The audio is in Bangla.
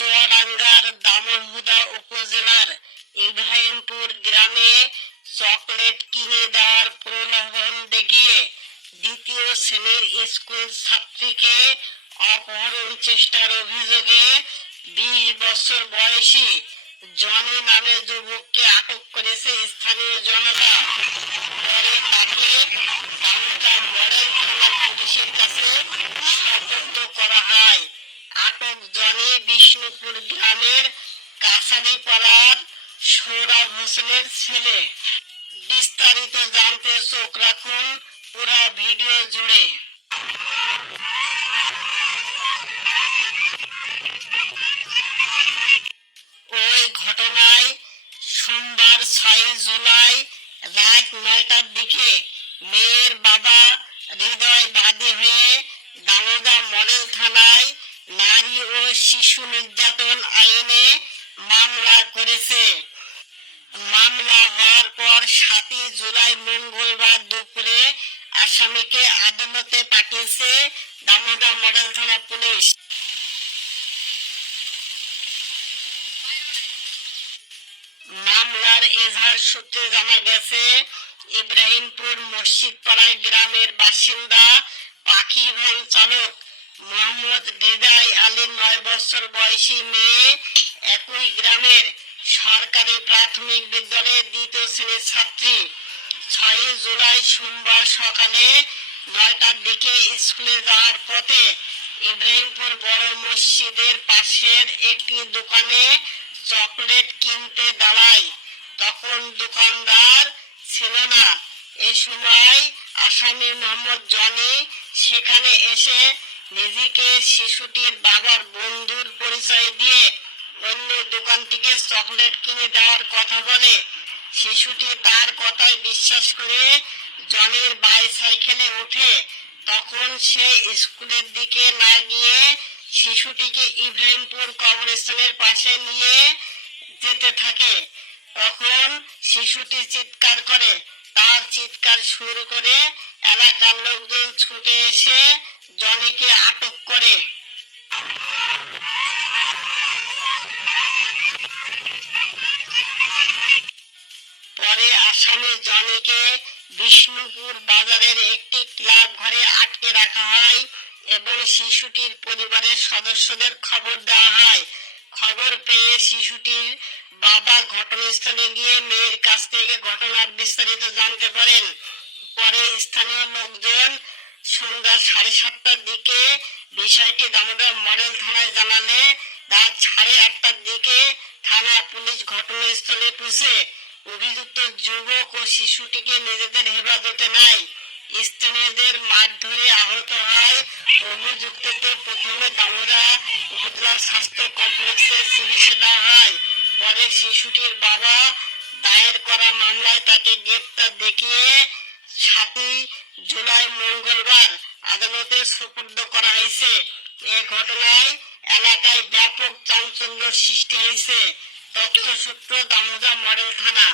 চুয়াডাঙ্গার দামোহদা উপজেলার ইব্রাহিমপুর গ্রামে চকলেট কিনে দেওয়ার প্রলোভন দেখিয়ে দ্বিতীয় শ্রেণীর স্কুল ছাত্রীকে অপহরণ চেষ্টার অভিযোগে 20 বছর বয়সী জনি নামে যুবককে আটক করেছে স্থানীয় জনতা। পরে তাকে দামোদা মডেল থানা পুলিশের কাছে সোপর্দ করা হয়। আটক জনি বিষ্ণুপুর গ্রামের কাছারিপাড়ার সোহরাব হোসেনের ছেলে। বিস্তারিত জানতে চোখ রাখুন পুরো ভিডিও জুড়ে। ওই ঘটনায় সোমবার 6 জুলাই রাত 9টার দিকে মেয়ের বাবা হৃদয় বাদী হয়ে দামোদা মডেল থানায় নারী ও শিশু নির্যাতন আইনে মামলা করেছে। মামলা হওয়ার পর 7 জুলাই মঙ্গলবার দুপুরে আসামিকে আদালতে পাঠিয়েছে দামোদা মডেল থানা পুলিশ। মামলার এজাহার সূত্রে জানা গেছে, ইব্রাহিমপুর মসজিদপাড়া গ্রামের বাসিন্দা পাখি ভ্যান চালক মোহাম্মদ হৃদয় আলীর 9 বছর বয়সী মেয়ে একই গ্রামের সরকারি প্রাথমিক বিদ্যালয়ের দ্বিতীয় শ্রেণীর ছাত্রী 6 জুলাই সোমবার সকালে 9টার দিকে স্কুলে যাওয়ার পথে ইব্রাহিমপুর বড় মসজিদের পাশের একটি দোকানে চকলেট কিনতে দাঁড়ায়। তখন দোকানদার ছিল না। এ সময় আসামি মোহাম্মদ জনি সেখানে এসে নিজেকে শিশুটির বাবার বন্ধুর পরিচয় দিয়ে অন্য দোকান থেকে চকলেট কিনে দেওয়ার কথা বলে। শিশুটি তার কথায় বিশ্বাস করে জনির বাইসাইকেলে ওঠে। তখন সে স্কুলের দিকে না গিয়ে শিশুটিকে ইব্রাহিমপুর কবরস্থানের পাশে নিয়ে যেতে থাকে। তখন শিশুটি চিৎকার করে। তার চিৎকার শুরু করে এলাকার লোকজন ছুটে এসে জনিকে আটক করে। পরে আসামি জনিকে বিষ্ণুপুর বাজারের একটি ক্লাব ঘরে আটকে রাখা হয় এবং শিশুটির পরিবারের সদস্যদের খবর দেওয়া হয়। খবর পেয়ে শিশুটির বাবা ঘটনাস্থলে গিয়ে মেয়ের কাছ থেকে ঘটনার বিস্তারিত জানতে পারেন। পরে স্থানীয় লোকজন সন্ধ্যা 7:30টার দিকে বিষয়টি দামোদা মডেল থানায় জানালে রাত 8:30টার দিকে থানা পুলিশ ঘটনাস্থলে পৌঁছে অভিযুক্ত যুবক ও শিশুটিকে নিজেদের হেফাজতে নেয়। স্থানীয়দের মারধরে আহত হয় অভিযুক্তকে প্রথমে দামোদা উপজেলা স্বাস্থ্য কমপ্লেক্সে চিকিৎসা দেওয়া হয়। পরে শিশুটির বাবা দায়ের করা মামলায় তাকে গ্রেপ্তার দেখিয়ে 7 জুলাই মঙ্গলবার আদালতে সোপর্দ করা হয়েছে। এ ঘটনায় এলাকায় ব্যাপক চাঞ্চল্য সৃষ্টি হয়েছে। তথ্যসূত্র দামোদা মডেল থানা।